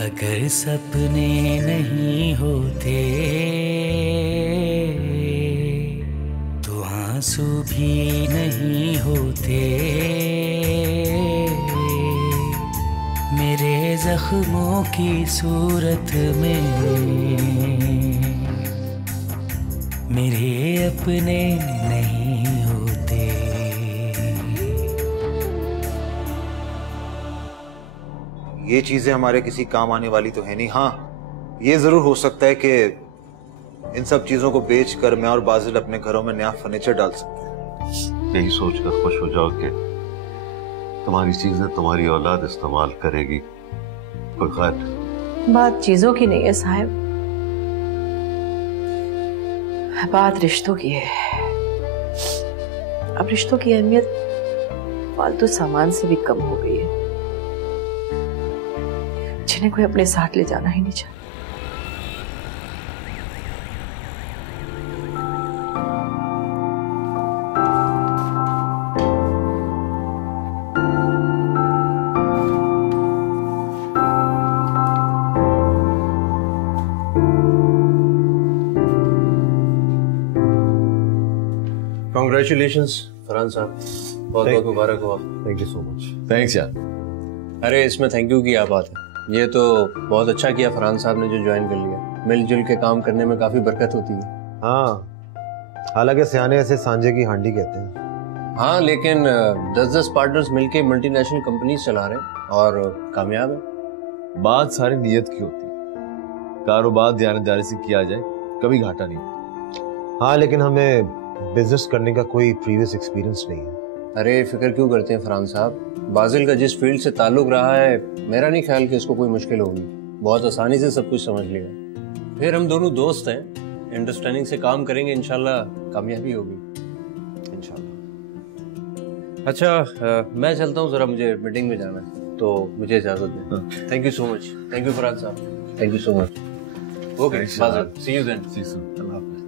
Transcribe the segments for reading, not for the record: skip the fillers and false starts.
अगर सपने नहीं होते तो आंसू भी नहीं होते। मेरे जख्मों की सूरत में मेरे अपने नहीं होते। ये चीजें हमारे किसी काम आने वाली तो है नहीं। हाँ, ये जरूर हो सकता है कि इन सब चीजों को बेचकर मैं और बाजिल अपने घरों में नया फर्नीचर डाल सकते हैं। यही सोचकर खुश हो जाओ कि तुम्हारी चीजें तुम्हारी औलाद इस्तेमाल करेगी। कोई खैर, बात चीजों की नहीं है साहब, बात रिश्तों की है। अब रिश्तों की अहमियत फालतू सामान से भी कम हो गई है, जिन्हें कोई अपने साथ ले जाना ही नहीं चाहता। Congratulations फरहान साहब, बहुत बहुत मुबारक हो। Thank you so much. Thanks यार। अरे इसमें थैंक यू की क्या बात है, ये तो बहुत अच्छा किया फरहान साहब ने जो ज्वाइन कर लिया। मिलजुल के काम करने में काफी बरकत होती है। हाँ, हालांकि सियाने ऐसे सांझे की हांडी कहते हैं। हाँ, लेकिन 10-10 पार्टनर्स मिलके मल्टीनेशनल कंपनीज चला रहे हैं और कामयाब है। बात सारी नियत की होती है, कारोबार दयानतदारी से किया जाए कभी घाटा नहीं होता। हाँ, लेकिन हमें बिजनेस करने का कोई प्रीवियस एक्सपीरियंस नहीं है। अरे फिक्र क्यों करते हैं फरहान साहब, बाजिल का जिस फील्ड से ताल्लुक रहा है, मेरा नहीं ख्याल कि इसको कोई मुश्किल होगी। बहुत आसानी से सब कुछ समझ लेगा। फिर हम दोनों दोस्त हैं, अंडरस्टैंडिंग से काम करेंगे, इंशाल्लाह कामयाबी होगी इंशाल्लाह। अच्छा, मैं चलता हूँ, जरा मुझे मीटिंग में जाना है, तो मुझे इजाजत दें। Thank you so much. Thank you Farhan साहब, thank you so much. Okay Bazil, see you then. See you soon. अल्लाह हाफ़िज़।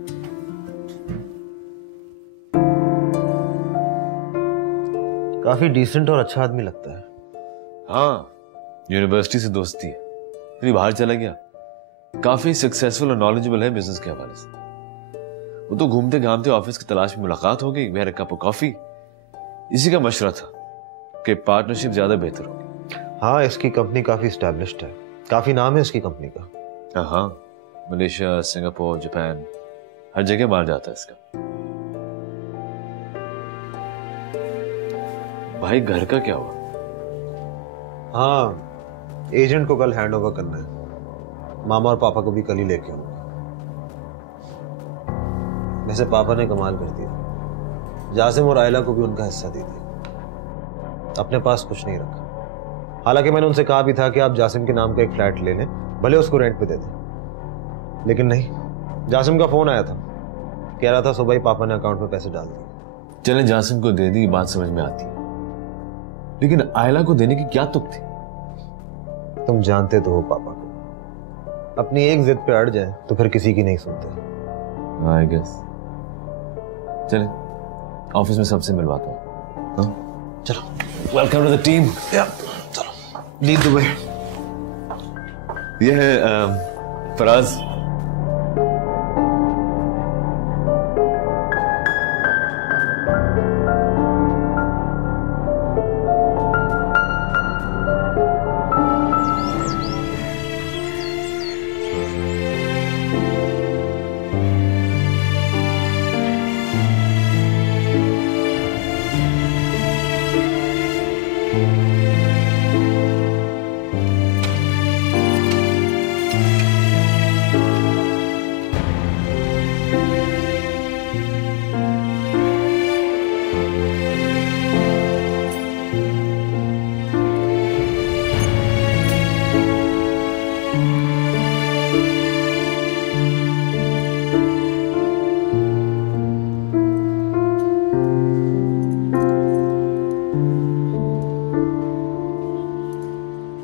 काफी डिसेंट और अच्छा आदमी लगता है। हाँ, यूनिवर्सिटी से दोस्ती है, फिर बाहर चला गया। काफी सक्सेसफुल और नॉलेजेबल है बिजनेस के हवाले से। वो तो घूमते घामते ऑफिस की तलाश में मुलाकात हो गई, we had a cup of coffee. इसी का मशवरा था कि पार्टनरशिप ज्यादा बेहतर होगी। हाँ, इसकी कंपनी काफी एस्टैब्लिश्ड है, काफी नाम है इसकी कंपनी का। हाँ, मलेशिया, सिंगापुर, जापान, हर जगह माल जाता है इसका। भाई घर का क्या हुआ? हाँ, एजेंट को कल हैंड ओवर करना है। मामा और पापा को भी कल ही लेके आऊंगा। वैसे पापा ने कमाल कर दिया, जासिम और आयला को भी उनका हिस्सा दे दिया, अपने पास कुछ नहीं रखा। हालांकि मैंने उनसे कहा भी था कि आप जासिम के नाम का एक फ्लैट ले लें, भले उसको रेंट पे दे दें, लेकिन नहीं। जासिम का फोन आया था, कह रहा था सुबह ही पापा ने अकाउंट में पैसे डाल दिए। चले जासिम को दे दी, बात समझ में आती है, लेकिन आयला को देने की क्या तुक थी? तुम जानते तो हो पापा को, अपनी एक जिद पे अड़ जाए तो फिर किसी की नहीं सुनते। I guess. चले ऑफिस में सबसे मिलवाता हूँ। चलो, वेलकम टू द टीम। चलो, लीड द वे। ये है फराज।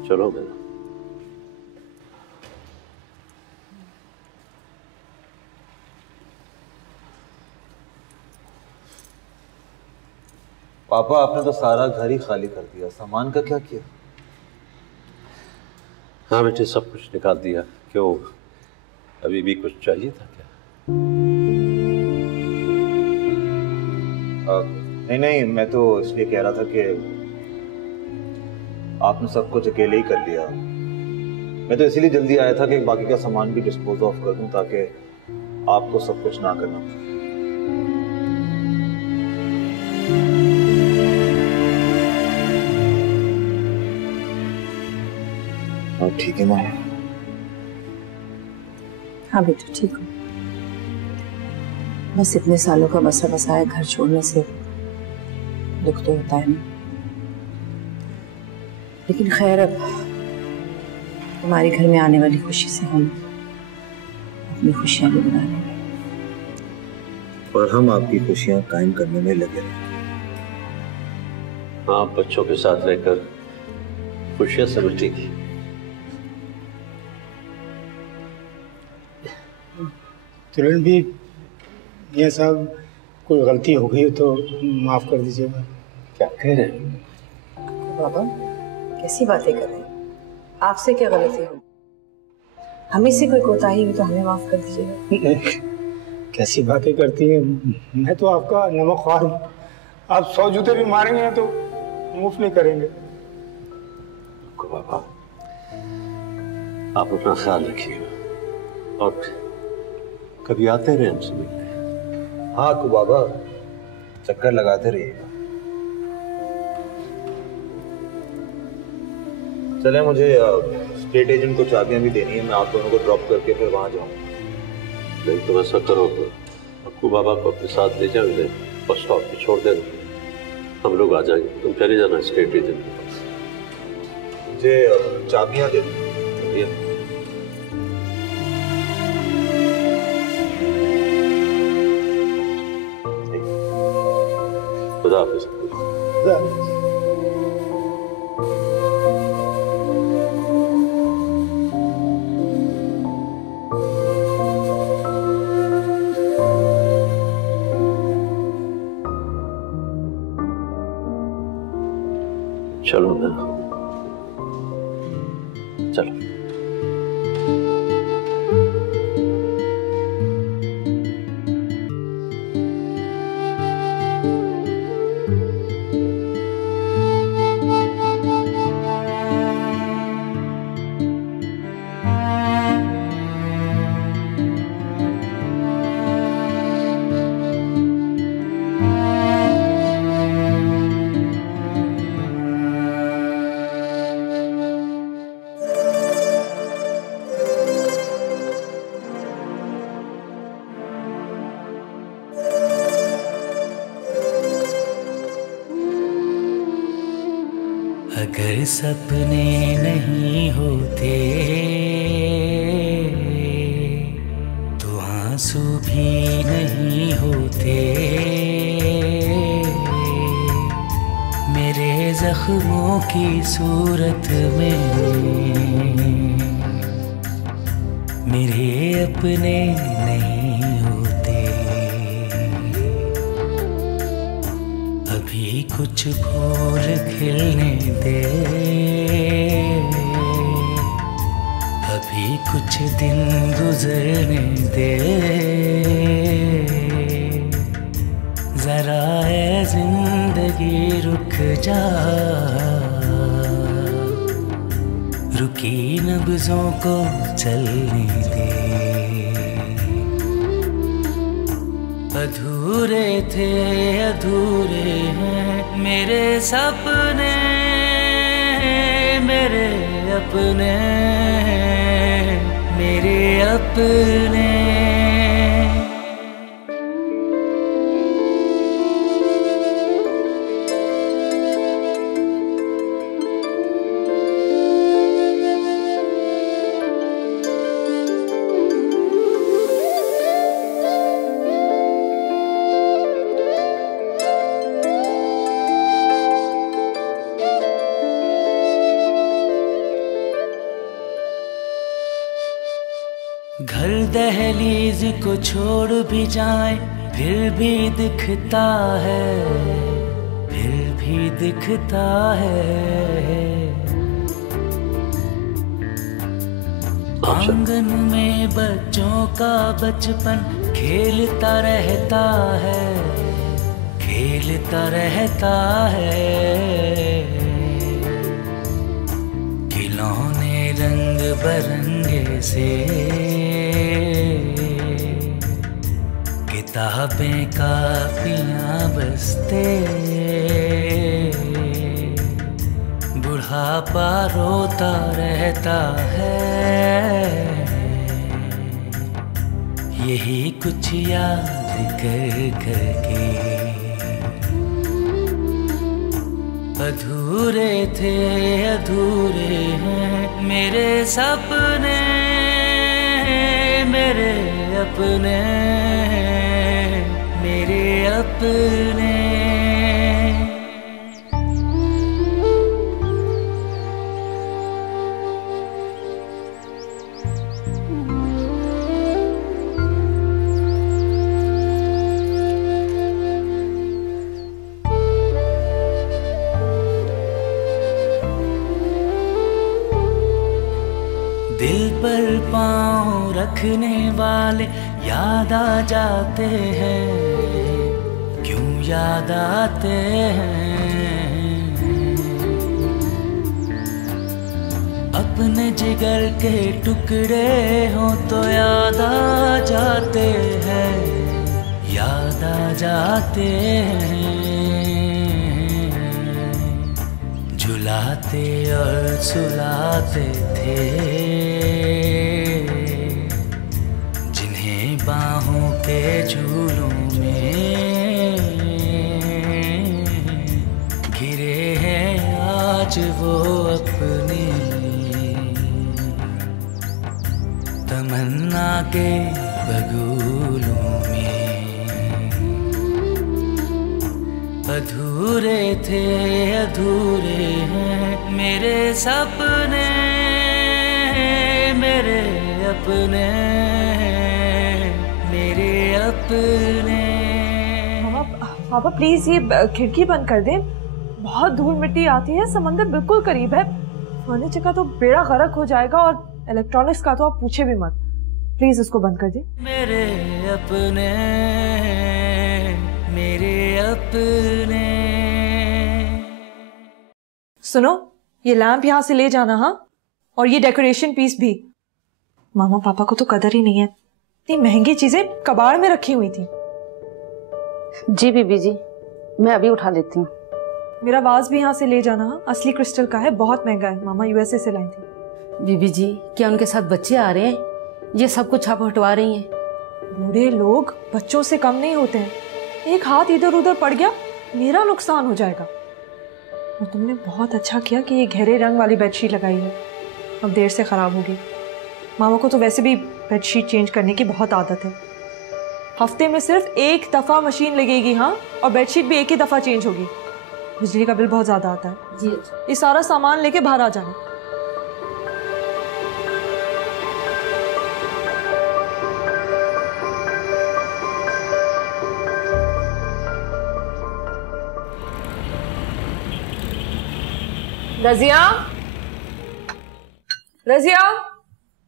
चलो मेरा। पापा, आपने तो सारा घर ही खाली कर दिया, सामान का क्या किया? हाँ बेटे, सब कुछ निकाल दिया। क्यों, अभी भी कुछ चाहिए था क्या? नहीं नहीं, मैं तो इसलिए कह रहा था कि आपने सब कुछ अकेले ही कर लिया। मैं तो इसीलिए जल्दी आया था कि बाकी का सामान भी डिस्पोज ऑफ कर दूं ताकि आपको सब कुछ ना करना पड़े। हाँ ठीक है माँ। हाँ बेटा ठीक हूँ। बस इतने सालों का बसा बसाया घर छोड़ने से दुख तो होता है ना, लेकिन खैर अब हमारे घर में आने वाली खुशी से हम अपनी खुशियां भी बना लेंगे और हम आपकी खुशियां कायम करने में लगे रहेंगे। हाँ, बच्चों के साथ रहकर खुशियां समझेगी। तुरंत भी ये साहब कोई गलती हो गई तो माफ कर दीजिएगा। क्या कह रहे हैं बाबा? कैसी बातें कर रहे हैं? आपसे क्या गलती हो? हमें से कोई कोताही हुई तो हमें माफ कर दीजिएगा। कैसी बातें करती हैं, मैं तो आपका नमकवार हूँ। आप 100 जूते भी मारेंगे तो मुफ्त नहीं करेंगे। बाबा, आप अपना ख्याल रखिएगा और कभी आते रहे हमसे मिलने। हाँ को बाबा, चक्कर लगाते रहिएगा। चले, मुझे स्टेट एजेंट को चाबियां भी देनी है। मैं आप दोनों को ड्रॉप करके फिर वहां जाऊंगा। नहीं तो ऐसा करो, अक्कू बाबा को अपने साथ ले जाओ, इन्हें बस स्टॉप पे छोड़ देना, हम लोग आ जाएंगे। तुम चले जाना स्टेट एजेंट के पास। मुझे चाबियां दे दीजिए। खुदा हाफिज़। चलो ना, चलो। अगर सपने नहीं होते तो आंसू भी नहीं होते। मेरे जख्मों की सूरत में मेरे अपने नहीं होते। अभी कुछ फूल खिलने दे, अभी कुछ दिन गुजरने दे। जरा है जिंदगी रुक जा, रुकी नब्जों को चलने दे। अधूरे थे अधूरे हैं मेरे सपने, मेरे अपने, मेरे अपने। घर दहलीज को छोड़ भी जाए फिर भी दिखता है, फिर भी दिखता है। आंगन में बच्चों का बचपन खेलता रहता है, खेलता रहता है। खिलौने रंग बरंगे से, किताबें कापियां बस्ते, बुढ़ापा रोता रहता है। यही कुछ याद कर के अधूरे थे, अधूरे हैं मेरे सपने, मेरे अपने, मेरे अपने। दिल पर पाँव रखने वाले याद आ जाते हैं, क्यों याद आते हैं। अपने जिगर के टुकड़े हो तो याद आ जाते हैं, याद आ जाते हैं। झुलाते और सुलाते थे, जिन्हें बाहों के झूलों में घिरे हैं आज वो अपनी तमन्ना के बगुलों में। अधूरे थे, अधूरे हैं मेरे सपने, मेरे अपने, मेरे अपने। पापा प्लीज ये खिड़की बंद कर दें, बहुत धूल मिट्टी आती है, समंदर बिल्कुल करीब है, फर्नीचर का तो बेड़ा गर्क हो जाएगा और इलेक्ट्रॉनिक्स का तो आप पूछे भी मत। प्लीज उसको बंद कर दें। मेरे अपने, मेरे अपने। सुनो, ये लैंप यहाँ से ले जाना, हाँ, और ये डेकोरेशन पीस भी। मामा पापा को तो कदर ही नहीं है, इतनी महंगी चीजें कबाड़ में रखी हुई थी। जी बीबी जी, मैं अभी उठा लेती हूँ। मेरा वाज भी यहाँ से ले जाना, हाँ, असली क्रिस्टल का है, बहुत महंगा है, मामा यूएसए से लाई थी। बीबी जी, क्या उनके साथ बच्चे आ रहे हैं? ये सब कुछ आप हटवा रही हैं? बूढ़े लोग बच्चों से कम नहीं होते हैं, एक हाथ इधर उधर पड़ गया मेरा नुकसान हो जाएगा। और तुमने बहुत अच्छा किया कि ये गहरे रंग वाली बेडशीट लगाई है, अब देर से खराब होगी। मामा को तो वैसे भी बेडशीट चेंज करने की बहुत आदत है, हफ्ते में सिर्फ एक दफा मशीन लगेगी, हाँ, और बेडशीट भी एक ही दफा चेंज होगी। बिजली का बिल बहुत ज्यादा आता है जी। ये सारा सामान लेके बाहर आ जाना। रजिया, रजिया,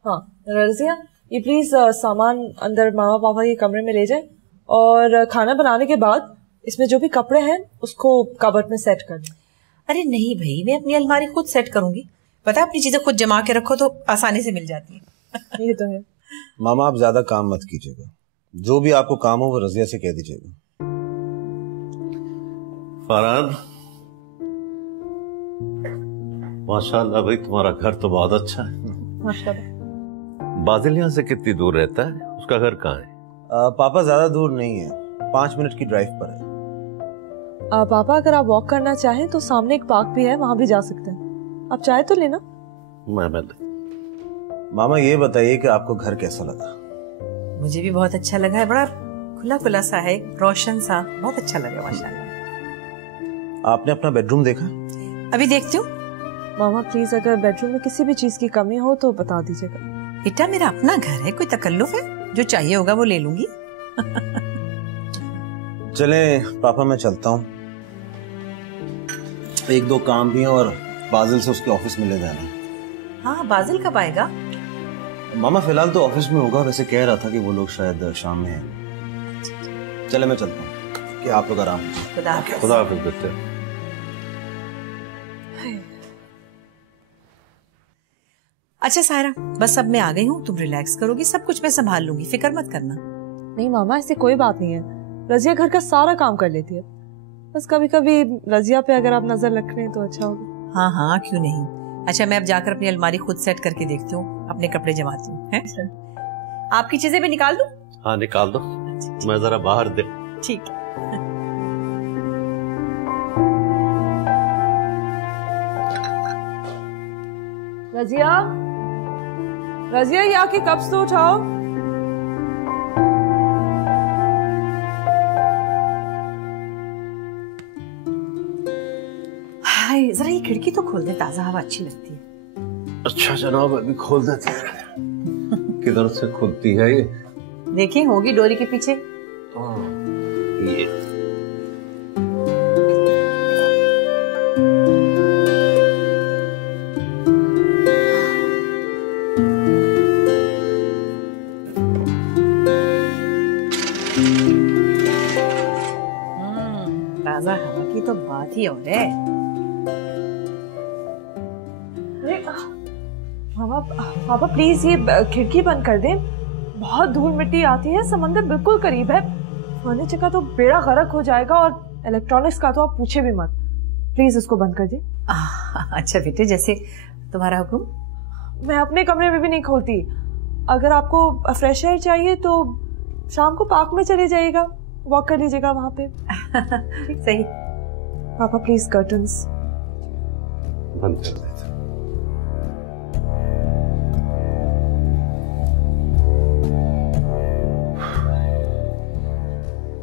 हाँ रजिया, ये प्लीज सामान अंदर मामा पापा के कमरे में ले जाए, और खाना बनाने के बाद इसमें जो भी कपड़े हैं उसको कबर्ड में सेट कर दें। अरे नहीं भाई, मैं अपनी अलमारी खुद सेट करूंगी, पता है, अपनी चीजें खुद जमा के रखो तो आसानी से मिल जाती है। ये तो है। मामा आप ज्यादा काम मत कीजिएगा, जो भी आपको काम हो वो रजिया से कह दीजिएगा। फरहान, माशाल्लाह भाई, तुम्हारा घर तो बहुत अच्छा है। माशाल्लाह। बादल यहाँ से कितनी दूर रहता है? उसका घर कहाँ है? पापा ज्यादा दूर नहीं है, 5 मिनट की ड्राइव पर है। पापा अगर आप वॉक करना चाहें तो सामने एक पार्क भी है, वहां भी जा सकते हैं, आप चाहे तो लेना। मामा ये बताइए कि आपको घर कैसा लगा? मुझे भी बहुत अच्छा लगा है, बड़ा खुला खुला सा है, रोशन सा, बहुत अच्छा लगा माशाल्लाह। आपने अपना बेडरूम देखा? अभी देखती हूँ। मामा प्लीज अगर बेडरूम में किसी भी चीज की कमी हो तो बता दीजिएगा। बेटा मेरा अपना घर है, कोई तकल्लुफ है? जो चाहिए होगा वो ले लूंगी। चले पापा, मैं चलता हूँ, 1-2 काम भी है और बाजिल से उसके ऑफिस में ले जाना है। हाँ, बाजिल कब आएगा? मामा फिलहाल तो ऑफिस में होगा, वैसे कह रहा था कि वो लोग शायद शाम में हैं। चले मैं चलता हूँ कि आप लोग आराम कीजिए। खुदा हाफिज बेटे। अच्छा सायरा, बस अब मैं आ गई हूँ, तुम रिलैक्स करोगी, सब कुछ मैं संभाल लूंगी, फिक्र मत करना। नहीं मामा, ऐसी कोई बात नहीं है। रजिया घर का सारा काम कर लेती है, बस कभी कभी रजिया पे अगर आप नजर रख रहे हैं तो अच्छा होगा। हाँ हाँ, क्यों नहीं। अच्छा, मैं अब जाकर अपनी अलमारी खुद सेट करके देखती हूँ, अपने कपड़े जमाती हूँ। आपकी चीजें भी निकाल दूं? हाँ निकाल दो, मैं जरा बाहर दे। ठीक। रजिया, रजिया ये आके कप्स तो उठाओ। हाय, जरा ये खिड़की तो खोल दे, ताजा हवा अच्छी लगती है। अच्छा जनाब, अभी खोल देते हैं। किधर से खुलती है ये? देखिए, होगी डोरी के पीछे। ये ताजा हवा की तो बात ही और है। पापा प्लीज ये खिड़की बंद कर दें, बहुत धूल मिट्टी आती है, समंदर बिल्कुल करीब है, फर्नीचर का तो बेड़ा गर्क हो जाएगा और इलेक्ट्रॉनिक्स का तो आप पूछे भी मत। प्लीज इसको बंद कर दें। अच्छा बेटे, जैसे तुम्हारा हुक्म। मैं अपने कमरे में भी नहीं खोलती। अगर आपको फ्रेश एयर चाहिए तो शाम को पार्क में चले जाइएगा, वॉक कर लीजिएगा वहां पे। सही। पापा प्लीज कर्टन्स बंद कर देते।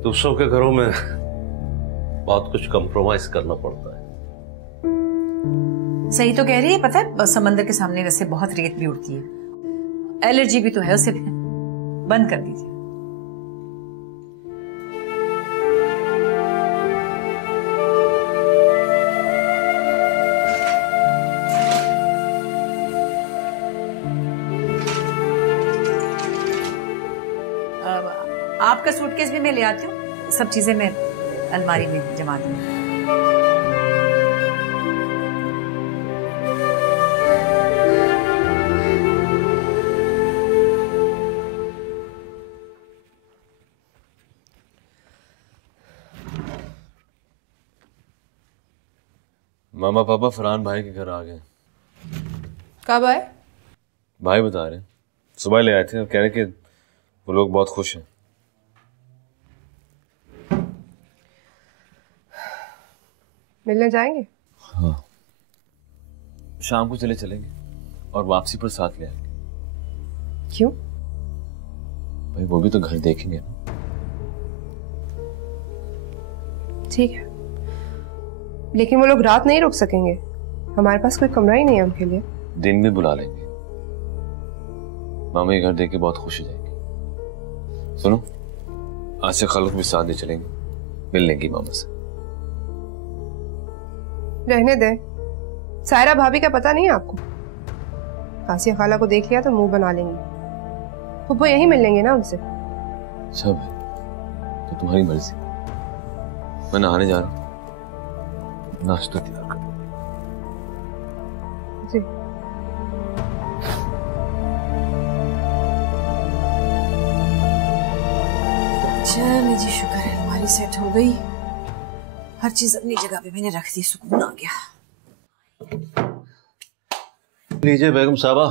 दूसरों के घरों में बहुत कुछ कंप्रोमाइज करना पड़ता है। सही तो कह रही है, पता है समंदर के सामने वैसे बहुत रेत भी उड़ती है, एलर्जी भी तो है उसे। बंद कर दीजिए। आपका सूटकेस भी मैं ले आती हूँ, सब चीजें मैं अलमारी में जमा दूंगी। मामा पापा फरहान भाई के घर आ गए। कब आए? भाई बता रहे, सुबह ले आए थे और कह रहे कि वो लोग बहुत खुश हैं। मिलने जाएंगे? हाँ, शाम को चलेंगे और वापसी पर साथ ले आएंगे। क्यों? भाई वो भी तो घर देखेंगे ना। ठीक है, लेकिन वो लोग रात नहीं रुक सकेंगे, हमारे पास कोई कमरा ही नहीं है उनके लिए। दिन में बुला लेंगे, मामा ये घर देख के बहुत खुश हो जाएंगे। सुनो, आज से खालू भी साथ ले चलेंगे, मिल लेंगी मामा से। रहने दे, सायरा भाभी का पता नहीं है आपको? आसिया खाला को देख लिया तो मुंह बना लेंगी। वो यहीं मिल लेंगे ना उनसे। सब है तो तुम्हारी मर्जी। मैं नहाने जा रहा हूँ, नाश्ता तैयार कर जी। चलो जी, शुक्र है हमारी सेट हो गई, हर चीज अपनी जगह पे मैंने रख दी, सुकून आ गया। लीजिए बेगम साहबा,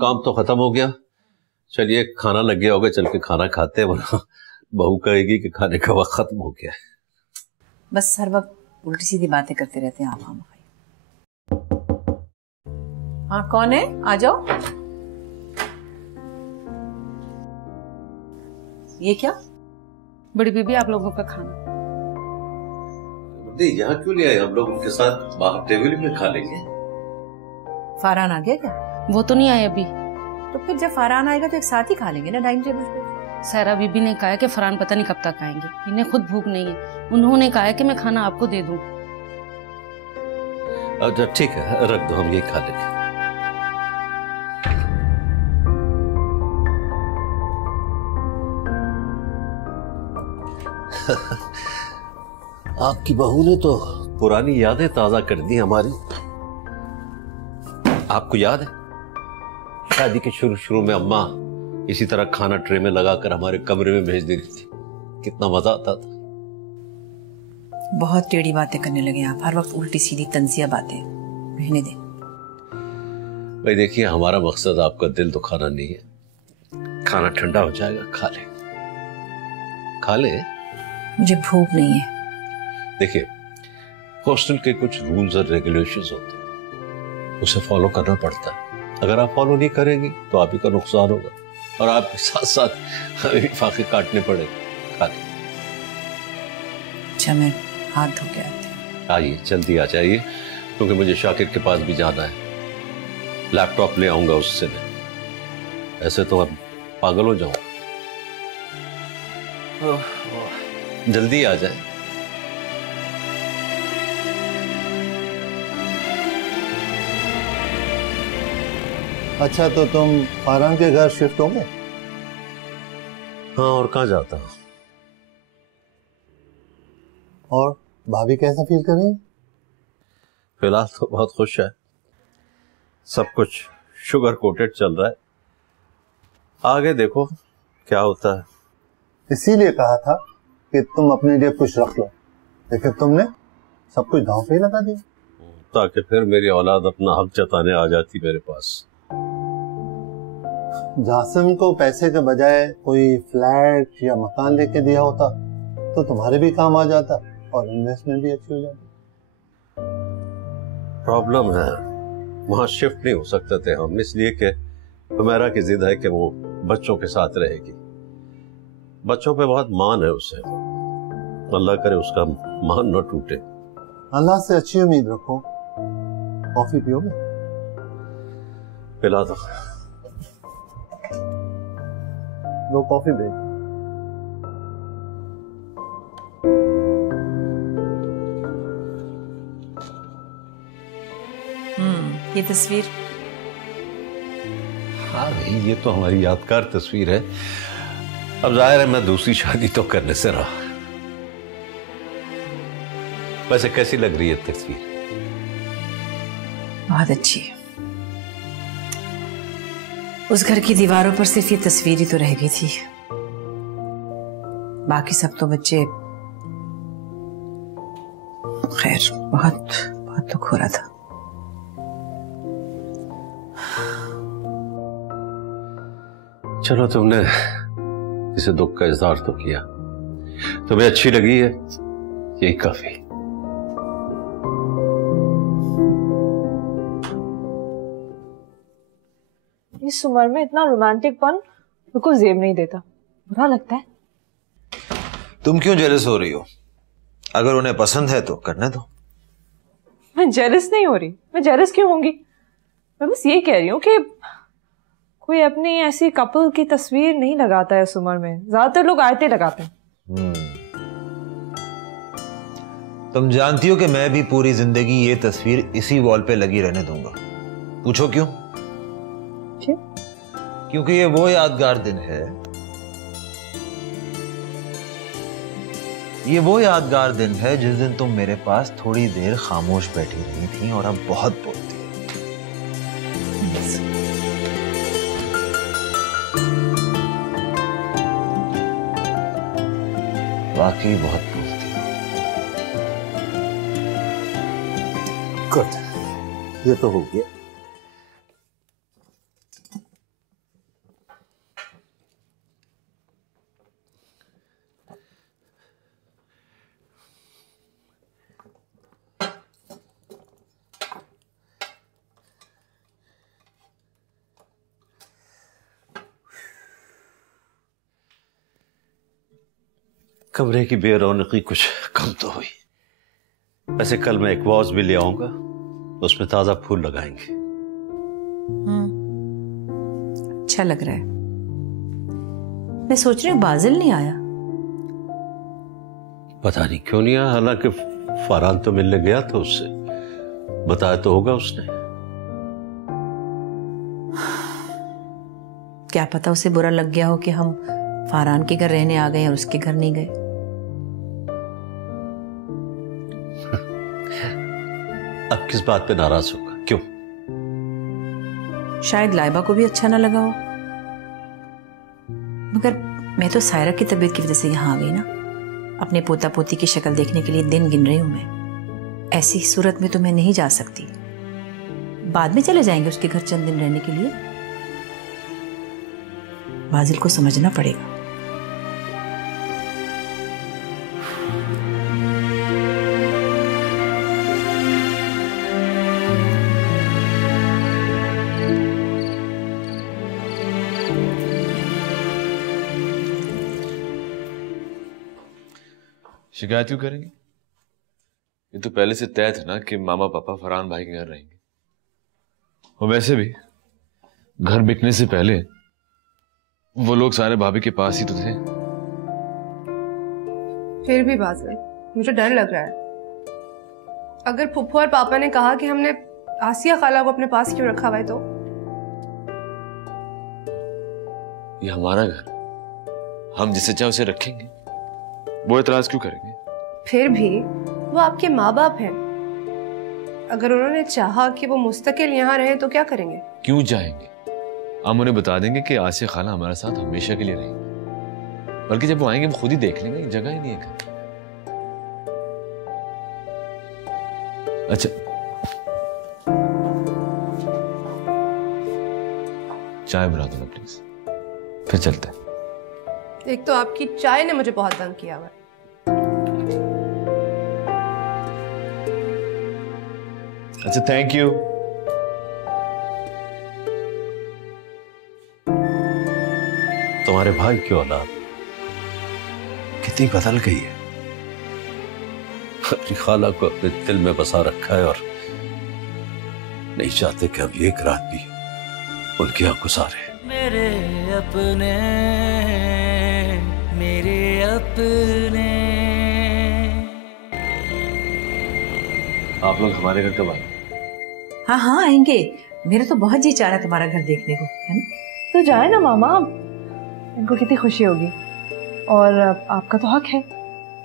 काम तो खत्म हो गया। चलिए, खाना लग गया होगा, चल के खाना खाते हैं, वरना बहू कहेगी कि खाने का वक्त खत्म हो गया है। बस हर वक्त उल्टी सीधी बातें करते रहते हैं आप। हम हाँ, कौन है? आ जाओ। ये क्या? बड़ी बीबी, आप लोगों का खाना। यहाँ क्यों ले आए? हम लोग उनके साथ बाहर टेबल में खा लेंगे। फरहान आ गया क्या? वो तो नहीं आए अभी। तो फिर जब फरहान आएगा तो एक साथ ही खा लेंगे ना डाइनिंग टेबल पे। सायरा बीबी ने कहा कि फरहान पता नहीं कब तक आएंगे, इन्हें खुद भूख नहीं है। उन्होंने कहा कि मैं खाना आपको दे दूं। अच्छा ठीक है, रख दो, हम ये खा लेंगे। आपकी बहू ने तो पुरानी यादें ताजा कर दी हमारी। आपको याद है शादी के शुरू शुरू में अम्मा इसी तरह खाना ट्रे में लगाकर हमारे कमरे में भेज देती थी, कितना मजा आता था। बहुत टेढ़ी बातें करने लगे आप, हर वक्त उल्टी सीधी तंजिया बातें। रहने दे भाई, देखिए हमारा मकसद आपका दिल दुखाना नहीं है, खाना ठंडा हो जाएगा, खा ले खा ले। मुझे भूख नहीं है। देखिए हॉस्टल के कुछ रूल्स और रेगुलेशंस होते हैं, उसे फॉलो करना पड़ता है। अगर आप फॉलो नहीं करेंगे तो आप ही का नुकसान होगा और आपके साथ साथ हमें भी फाके काटने पड़ेंगे। खा ले। अच्छा मैं हाथ धो के आती हूँ। आइए जल्दी आ जाइए, क्योंकि मुझे शाकिर के पास भी जाना है। लैपटॉप ले आऊंगा उससे मैं, ऐसे तो अब पागल हो जाऊंगा। जल्दी आ जाए। अच्छा तो तुम फारान के घर शिफ्ट होंगे? हाँ, और कहाँ जाता हूँ। और भाभी कैसा फील कर रही है? फिलहाल तो बहुत खुश है, सब कुछ शुगर कोटेड चल रहा है, आगे देखो क्या होता है। इसीलिए कहा था कि तुम अपने लिए कुछ रख लो, लेकिन तुमने सब कुछ दांव पे ही लगा दिया। ताकि फिर मेरी औलाद अपना हक जताने आ जाती मेरे पास। जासिम को पैसे के बजाय कोई फ्लैट या मकान लेके दिया होता तो तुम्हारे भी काम आ जाता और इन्वेस्टमेंट भी अच्छी हो जाती। प्रॉब्लम है वहां शिफ्ट नहीं हो सकते थे हम, इसलिए कि हुमैरा की जिद है कि वो बच्चों के साथ रहेगी। बच्चों पे बहुत मान है उसे, अल्लाह करे उसका मान न टूटे। अल्लाह से अच्छी उम्मीद रखो। कॉफी पियोगे? पिला दो। लो कॉफी भेज। ये तस्वीर। हाँ भाई, ये तो हमारी यादगार तस्वीर है। अब जाहिर है मैं दूसरी शादी तो करने से रहा। वैसे कैसी लग रही है तस्वीर? बहुत अच्छी है। उस घर की दीवारों पर सिर्फ ये तस्वीर ही तो रह गई थी, बाकी सब तो बच्चे। खैर बहुत बहुत दुख हो रहा था। चलो तुमने इसे दुख का इजहार तो किया, तुम्हें अच्छी लगी है, यही काफी। इस उम्र में इतना रोमांटिकपन बिल्कुल जेब नहीं देता, बुरा लगता है। तुम क्यों जेलस हो रही हो? अगर उन्हें पसंद है तो करने दो। मैं जेलस नहीं हो रही, मैं जेलस क्यों होंगी? मैं बस ये कह रही हूँ कि कोई अपनी ऐसी कपल की तस्वीर नहीं लगाता है इस उम्र में। ज्यादातर लोग आयतें लगाते हैं। तुम जानती हो कि मैं भी पूरी जिंदगी ये तस्वीर इसी वॉल पे लगी रहने दूंगा। पूछो क्यों? क्योंकि ये वो यादगार दिन है, ये वो यादगार दिन है जिस दिन तुम मेरे पास थोड़ी देर खामोश बैठी रही थी और अब बहुत बोलती हो। वाकई बहुत बोलती हो। गुड, ये तो हो गया। कमरे की बेरौनकी कुछ कम तो हुई। वैसे कल मैं एक वॉज भी ले आऊंगा, उसमें ताजा फूल लगाएंगे। अच्छा लग रहा है। मैं सोच रही हूँ बाजिल नहीं आया। पता नहीं क्यों नहीं आया, हालांकि फरहान तो मिलने गया था उससे, बताया तो होगा उसने। क्या पता उसे बुरा लग गया हो कि हम फरहान के घर रहने आ गए और उसके घर नहीं गए। अब किस बात पे नाराज होगा? क्यों? शायद लाइबा को भी अच्छा ना लगा हो, मगर मैं तो सायरा की तबीयत की वजह से यहाँ आ गई ना। अपने पोता पोती की शक्ल देखने के लिए दिन गिन रही हूँ मैं। ऐसी सूरत में तो मैं नहीं जा सकती। बाद में चले जाएंगे उसके घर चंद दिन रहने के लिए। बाजिल को समझना पड़ेगा। शिकायत क्यों करेंगे? ये तो पहले से तय था ना कि मामा पापा फरहान भाई के घर रहेंगे। और वैसे भी घर बिकने से पहले वो लोग सारे भाभी के पास ही तो थे। फिर भी बाजिल, मुझे डर लग रहा है। अगर फुफ्फू और पापा ने कहा कि हमने आसिया खाला को अपने पास क्यों रखा हुआ है, तो ये हमारा घर, हम जिसे चाहे उसे रखेंगे। वो एतराज क्यों करेंगे? फिर भी वो आपके माँ बाप हैं। अगर उन्होंने चाहा कि वो मुस्तकिल यहाँ रहे तो क्या करेंगे? क्यों जाएंगे? हम उन्हें बता देंगे कि आसिया खाला हमारे साथ हमेशा के लिए रहेंगे। बल्कि जब वो आएंगे वो खुद ही देख लेंगे, जगह ही नहीं है घर। अच्छा, चाय बना दो ना प्लीज, फिर चलते हैं। एक तो आपकी चाय ने मुझे बहुत तंग किया हुआ है। अच्छा, थैंक यू। तुम्हारे भाई की औलाद कितनी बदल गई है। अपनी खाला को अपने दिल में बसा रखा है और नहीं चाहते कि हम एक रात भी उनके यहाँ गुजारे। मेरे अपने, मेरे अपने। आप लोग हमारे घर कब आए? हाँ हाँ आएंगे। मेरा तो बहुत जी चाह रहा है तुम्हारा घर देखने को, है ना? तो जाए ना मामा, इनको कितनी खुशी होगी। और आपका तो हक है,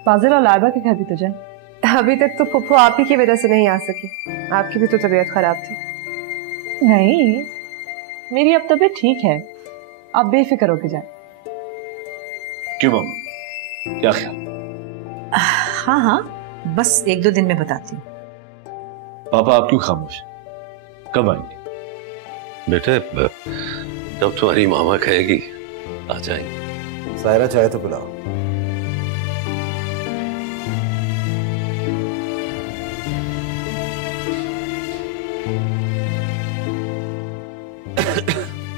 बाजिल और लाइबा के घर भी तो जाए। अभी तक तो फुफ्फू आप ही की वजह से नहीं आ सकी। आपकी भी तो तबीयत खराब थी। नहीं, मेरी अब तबीयत ठीक है, आप बेफिक्र होके जाए। क्यों मामा, क्या ख्याल? हाँ हाँ, बस 1-2 दिन में बताती हूँ। पापा आप क्यों खामोश? कब आएंगे? बेटे जब तुम्हारी मामा कहेगी आ जाएंगे। सायरा चाहे तो पिलाओ।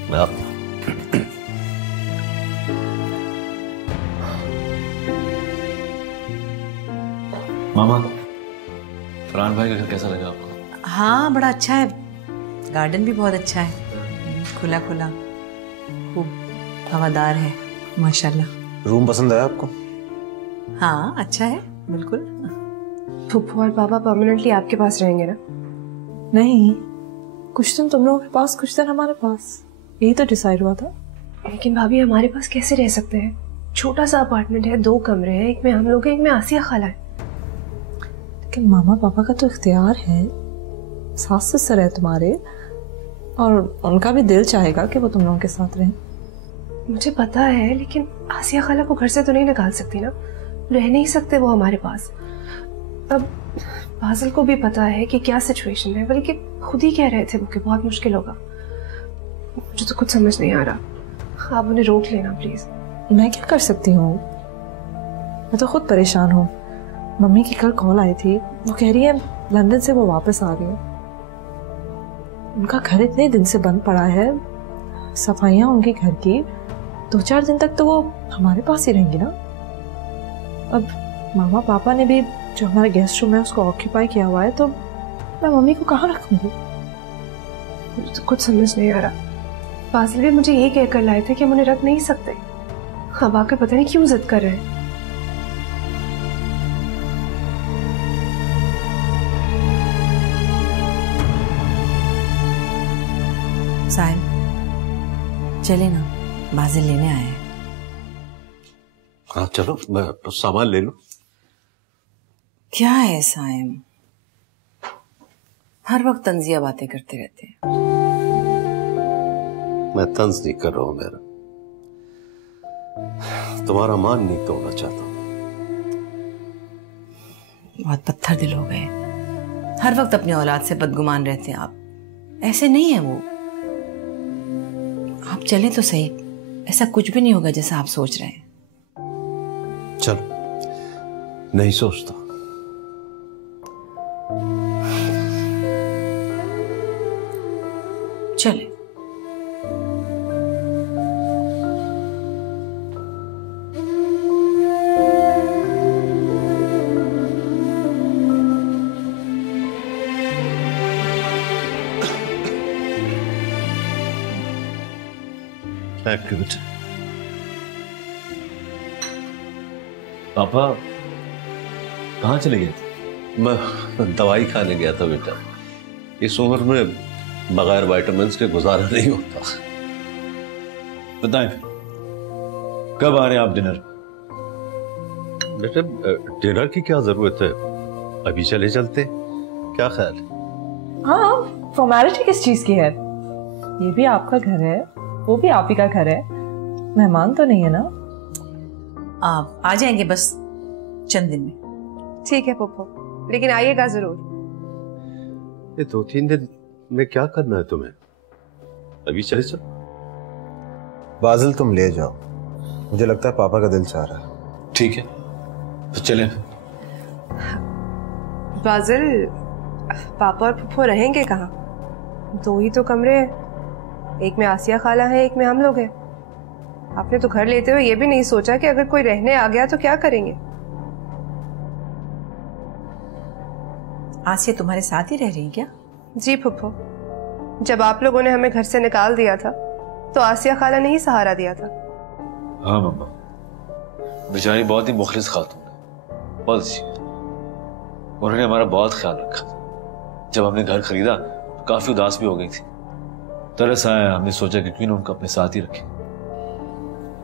मैं आता हूं। मामा, फरहान भाई का घर कैसा लगा आपको? हाँ बड़ा अच्छा है, गार्डन भी बहुत अच्छा है, खुला खुला, खूब हवादार है माशाल्लाह। रूम पसंद आया आपको? हाँ अच्छा है बिल्कुल। फुफ्फू और पापा परमानेंटली आपके पास रहेंगे ना? नहीं, कुछ दिन तुम लोगों के पास, कुछ दिन हमारे पास, यही तो डिसाइड हुआ था। लेकिन भाभी हमारे पास कैसे रह सकते हैं? छोटा सा अपार्टमेंट है, 2 कमरे हैं, एक में हम लोग हैं, एक में आसिया खाला है। लेकिन मामा पापा का तो इख्तियार है, सास ससुर है तुम्हारे, और उनका भी दिल चाहेगा कि वो तुम लोगों के साथ रहें। मुझे पता है, लेकिन आसिया खाला को घर से तो नहीं निकाल सकती ना, रह नहीं सकते वो हमारे पास। अब बाजिल को भी पता है कि क्या सिचुएशन है, बल्कि खुद ही कह रहे थे वो कि बहुत मुश्किल होगा। मुझे तो कुछ समझ नहीं आ रहा, आप उन्हें रोक लेना प्लीज। मैं क्या कर सकती हूँ, मैं तो खुद परेशान हूँ। मम्मी की कल कॉल आई थी, वो कह रही है लंदन से वो वापस आ गए। उनका घर इतने दिन से बंद पड़ा है, सफाइयाँ उनके घर की, 2-4 दिन तक तो वो हमारे पास ही रहेंगी ना। अब मामा पापा ने भी जो हमारा गेस्ट रूम है उसको ऑक्यूपाई किया हुआ है, तो मैं मम्मी को कहाँ रखूंगी? मुझे तो कुछ समझ नहीं आ रहा। बाजिल भी मुझे ये कहकर लाए थे कि हम उन्हें रख नहीं सकते, अब आकर पता नहीं क्यों जिद कर रहे हैं। साहिल चले ना, बाजिल लेने आए हैं। हाँ चलो, मैं सामान ले लूं। क्या है साइम, हर वक्त तंजिया बातें करते रहते हैं। मैं तंज नहीं कर रहा हूं मेरा, तुम्हारा मान नहीं तोड़ना चाहता। बहुत पत्थर दिल हो गए, हर वक्त अपनी औलाद से बदगुमान रहते हैं आप। ऐसे नहीं है वो, आप चलें तो सही, ऐसा कुछ भी नहीं होगा जैसा आप सोच रहे हैं। चलो, नहीं सोचता। चले। एक्टिविटी। पापा कहाँ चले गए थे? मैं दवाई खाने गया था बेटा। इस उम्र में बगैर विटामिन्स के गुजारा नहीं होता। बताएं फिर, कब आ रहे हैं आप डिनर? बेटे डिनर की क्या जरूरत है, अभी चले चलते, क्या ख्याल है? हाँ, फॉर्मेलिटी किस चीज की है? ये भी आपका घर है, वो भी आप ही का घर है, मेहमान तो नहीं है ना? आप आ जाएंगे बस चंद दिन में। ठीक है पुप्पो, लेकिन आइएगा जरूर। ये 2-3 दिन में क्या करना है तुम्हें, अभी चले चल। बाजिल तुम ले जाओ, मुझे लगता है पापा का दिल चाह रहा है। ठीक है तो चले। बाजिल, पापा और पुप्पो रहेंगे कहाँ? 2 ही तो कमरे हैं, एक में आसिया खाला है, एक में हम लोग हैं। आपने तो घर लेते हुए ये भी नहीं सोचा कि अगर कोई रहने आ गया तो क्या करेंगे? आसिया तुम्हारे साथ ही रह रही है क्या? जी फुप्पो, जब आप लोगों ने हमें घर से निकाल दिया था तो आसिया खाला ने ही सहारा दिया था। हाँ मम्मा, बेचारी बहुत ही मुखलिस खातून है, बहुत अच्छी। उन्होंने हमारा बहुत ख्याल रखा। जब हमने घर खरीदा तो काफी उदास भी हो गई थी। तरस आया, हमने सोचा कि क्यों ना उनको अपने साथ ही रखें।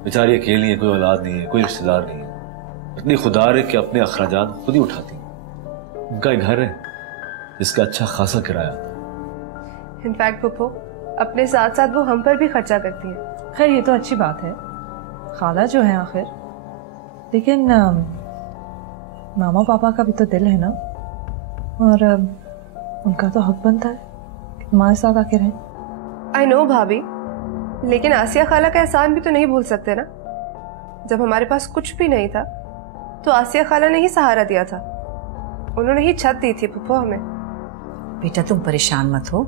बेचारी अकेली है, कोई औलाद नहीं है, कोई रिश्तेदार नहीं है, इतनी खुदार है कि अपने अखराजात खुद ही उठाती है। उनका एक घर है जिसका अच्छा खासा किराया आता है। इनफैक्ट पुप्पो, अपने साथ साथ वो हम पर भी खर्चा करती है। खैर ये तो अच्छी बात है, खाला जो है आखिर। लेकिन मामा पापा का भी तो दिल है ना, और उनका तो हक बनता है कि तुम्हारे साथ आके रहें। आई नो भाभी, लेकिन आसिया खाला का एहसान भी तो नहीं भूल सकते ना। जब हमारे पास कुछ भी नहीं था तो आसिया खाला ने ही सहारा दिया था, उन्होंने ही छत दी थी पुप्पो हमें। बेटा तुम परेशान मत हो,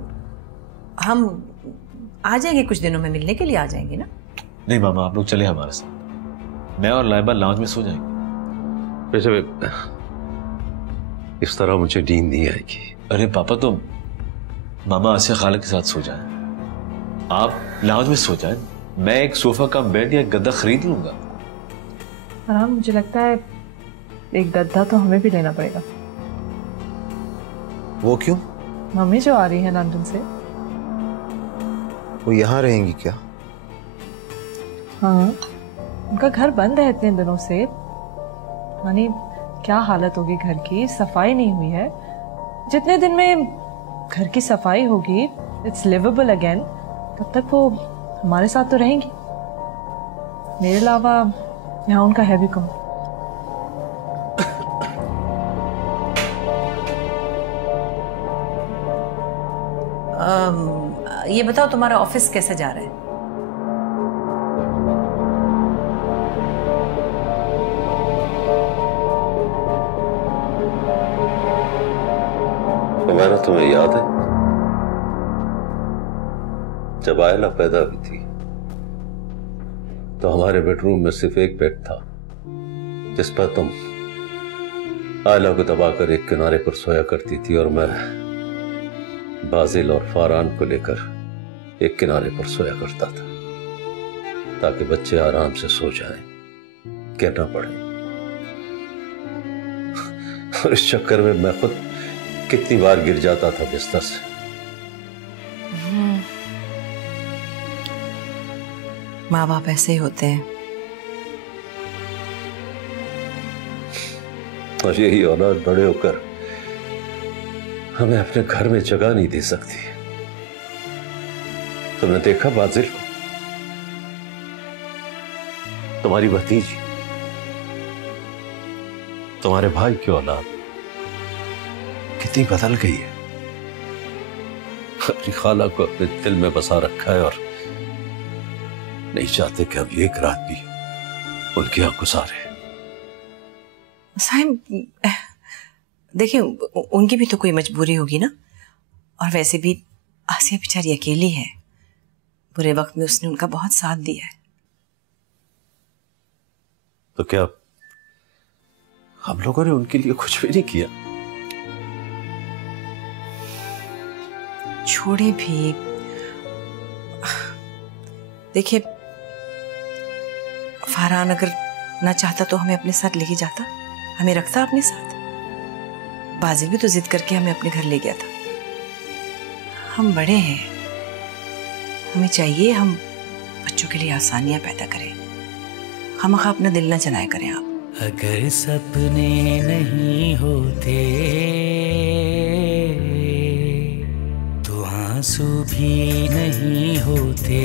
हम आ जाएंगे कुछ दिनों में, मिलने के लिए आ जाएंगे ना। नहीं मामा, आप लोग चले हमारे साथ, मैं और लाइबा लाउंज में सो जाएंगे। वैसे इस तरह मुझे नींद नहीं आएगी। अरे पापा, तो मामा आसिया खाला के साथ सो जाएं, आप लाउंज में सो जाएं, मैं एक सोफा का बेड या गद्दा खरीद लूंगा। हाँ, मुझे लगता है एक गद्दा तो हमें भी लेना पड़ेगा। वो क्यों? मम्मी जो आ रही है लंदन से। वो यहाँ रहेंगी क्या? हाँ, उनका घर बंद है इतने दिनों से, यानी क्या हालत होगी घर की, सफाई नहीं हुई है। जितने दिन में घर की सफाई होगी, इट्स लिवेबल अगेन, तब तक वो हमारे साथ तो रहेंगी। मेरे अलावा यहाँ उनका है भी कौन? ये बताओ तुम्हारा ऑफिस कैसा जा रहा है? हमारा तुम्हें याद है जब आयला पैदा हुई थी तो हमारे बेडरूम में सिर्फ एक बेड था जिस पर तुम आयला को दबाकर एक किनारे पर सोया करती थी और मैं बाजिल और फारान को लेकर एक किनारे पर सोया करता था ताकि बच्चे आराम से सो जाएं, गिरना पड़े। और इस चक्कर में मैं खुद कितनी बार गिर जाता था बिस्तर से। माँ बाप ऐसे ही होते हैं। और यही औलाद बड़े होकर हमें अपने घर में जगह नहीं दे सकती। तुमने देखा बाजिल को, तुम्हारी भतीजी, तुम्हारे भाई की औलाद कितनी बदल गई है। अपनी खाला को अपने दिल में बसा रखा है और नहीं चाहते कि अब एक रात भी उनके यहाँ गुजारे। साहिब देखिए, उनकी भी तो कोई मजबूरी होगी ना, और वैसे भी आसिया बेचारी अकेली है। बुरे वक्त में उसने उनका बहुत साथ दिया है। तो क्या हम लोगों ने उनके लिए कुछ भी नहीं किया? छोड़े भी, देखिए फरहान अगर ना चाहता तो हमें अपने साथ लेके जाता, हमें रखता अपने साथ। बाजिल भी तो जिद करके हमें अपने घर ले गया था। हम बड़े हैं, हमें चाहिए हम बच्चों के लिए आसानियां पैदा करें, खामखा अपना दिल ना चलाया करें आप। अगर सपने नहीं होते तो आंसू भी नहीं होते,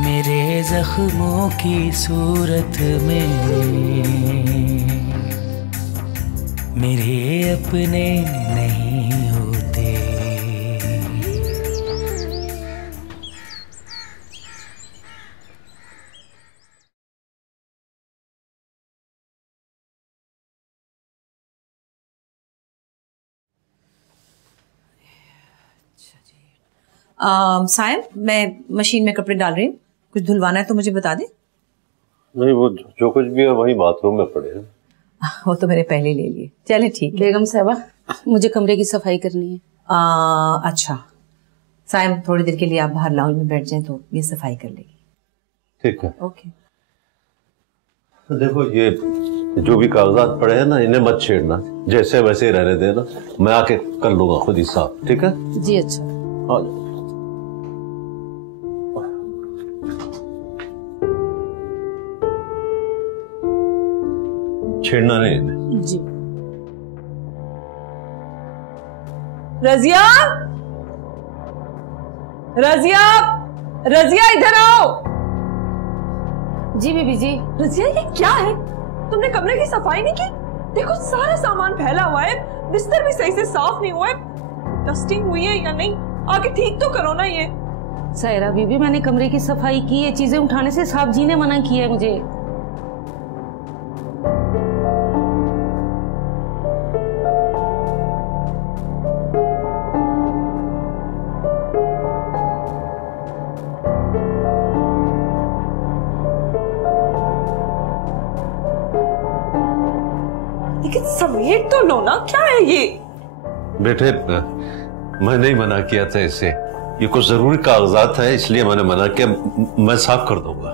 मेरे जख्मों की सूरत में मेरे अपने नहीं होते। सायम, मैं मशीन में कपड़े डाल रही हूँ, कुछ धुलवाना है तो मुझे बता दे। नहीं, वो जो कुछ भी है वही बाथरूम में पड़े हैं। वो तो मैंने पहले ले लिए। चले ठीक है। बेगम साहबा, मुझे कमरे की सफाई करनी है। अच्छा सायम, थोड़ी देर के लिए आप बाहर लाउंज में बैठ जाएं तो ये सफाई कर लेगी। ठीक है। ओके। तो देखो, ये जो भी कागजात पड़े हैं ना, इन्हें मत छेड़ना, जैसे वैसे रहने देना, मैं आके कर लूंगा खुद ही साफ। ठीक है जी। अच्छा आ जाओ। छेड़ना नहीं इन्हें। जी। रजिया, रजिया, रजिया इधर आओ। जी बीबी जी। रजिया, ये क्या है? तुमने कमरे की सफाई नहीं की? देखो सारा सामान फैला हुआ है, बिस्तर भी सही से साफ नहीं हुआ है, डस्टिंग हुई है या नहीं, आके ठीक तो करो ना ये। सायरा बीबी, मैंने कमरे की सफाई की है, चीजें उठाने से साहब जी ने मना किया है मुझे। लेकिन समेट तो लो ना, क्या है ये? बेटे, मैं नहीं मना किया था इसे, ये कुछ जरूरी कागजात है इसलिए मैंने मना किया। मैं साफ कर दूंगा।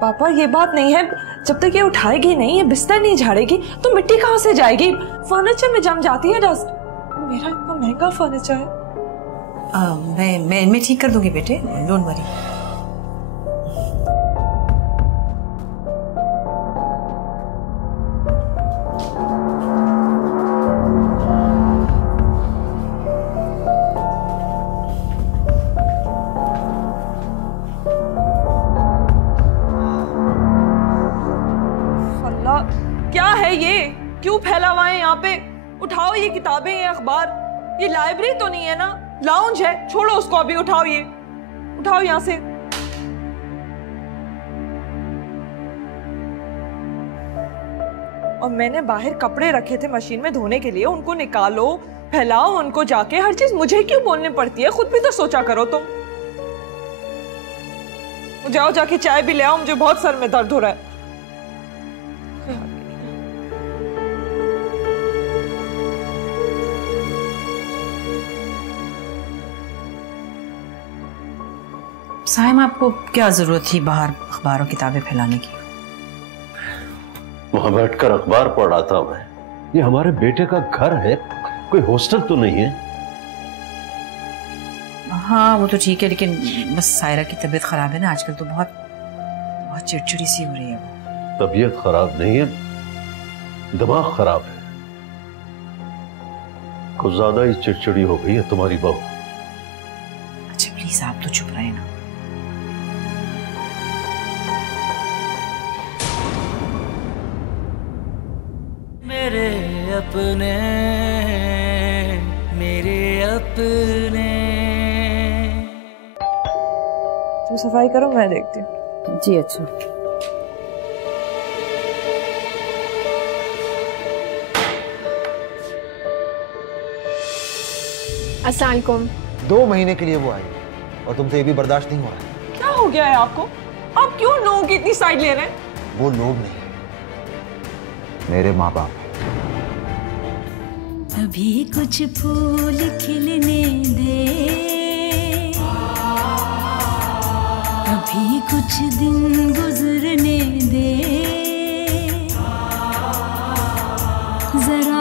पापा ये बात नहीं है, जब तक ये उठाएगी नहीं, ये बिस्तर नहीं झाड़ेगी तो मिट्टी कहाँ से जाएगी? फर्नीचर में जम जाती है डस्ट। मेरा इतना महंगा फर्नीचर है। मैं ठीक कर दूंगी बेटे, डोंट वरी। क्या है ये? क्यों फैला हुआ है यहाँ पे? उठाओ ये किताबें, ये अखबार। ये लाइब्रेरी तो नहीं है ना, लाउंज है। छोड़ो उसको अभी, उठाओ ये, उठाओ यहाँ से। और मैंने बाहर कपड़े रखे थे मशीन में धोने के लिए, उनको निकालो, फैलाओ उनको जाके। हर चीज मुझे क्यों बोलनी पड़ती है? खुद भी तो सोचा करो तुम। जाओ जाके चाय भी ले आओ, मुझे बहुत सर में दर्द हो रहा है। साहिम, आपको क्या जरूरत थी बाहर अखबार और किताबें फैलाने की? वहां बैठकर अखबार पढ़ रहा था मैं। ये हमारे बेटे का घर है, कोई हॉस्टल तो नहीं है। हाँ वो तो ठीक है, लेकिन बस सायरा की तबीयत खराब है ना आजकल, तो बहुत चिड़चिड़ी सी हो रही है वो। तबीयत खराब नहीं है, दिमाग खराब है। कुछ ज्यादा ही चिड़चिड़ी हो गई है तुम्हारी बहू। अच्छा प्लीज आप तो चुप रहे ना। मेरे अपने, मेरे अपने। तुम सफाई करो, मैं देखती हूँ। जी अच्छा। अस्सलाम वालेकुम। 2 महीने के लिए वो आई और तुमसे ये भी बर्दाश्त नहीं हो रहा है। क्या हो गया है आपको? आप क्यों लोगों की इतनी साइड ले रहे हैं? वो लोग नहीं, मेरे माँ बाप। अभी कुछ फूल खिलने दे, अभी कुछ दिन गुजरने दे, जरा